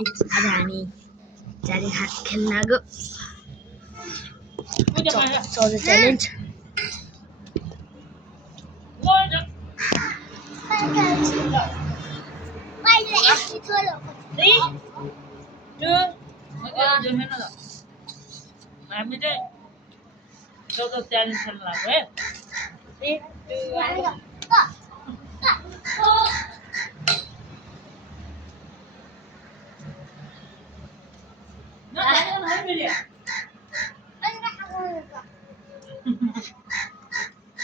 Guys आज हामी जाली हात खेल्न गयो चौध च्यालेन्ज हामी चाहिँ 14 च्यालेन्ज खेल्न लाग्यो है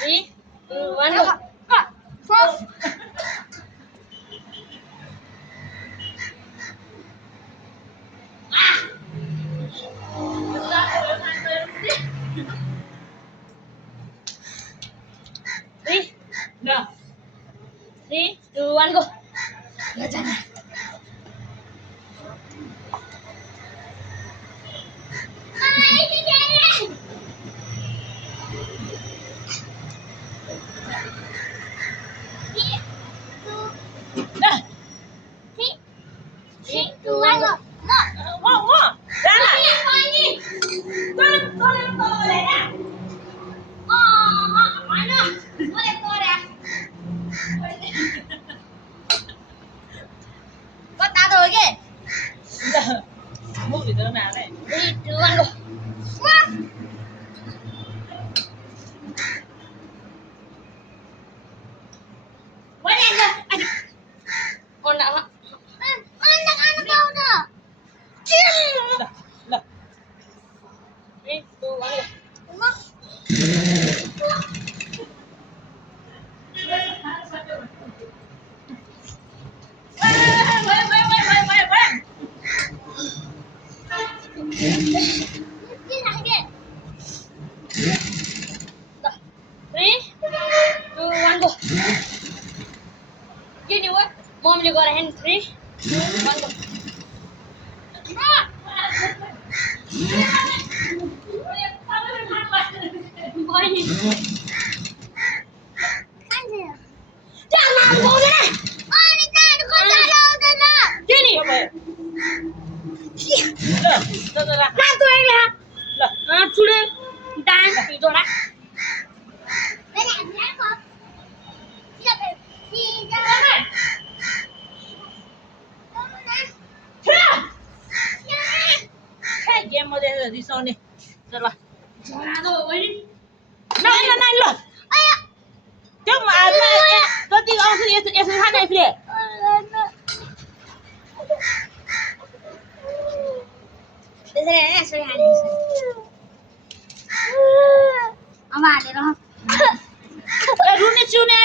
3 2 1 go. Mom, you got a hand 3, 2, 1, go. Game मध्ये रिसाउने चल ल नाइ ल त्यो हातमा जति आउँछ यसो खाने फेरि रुने चुने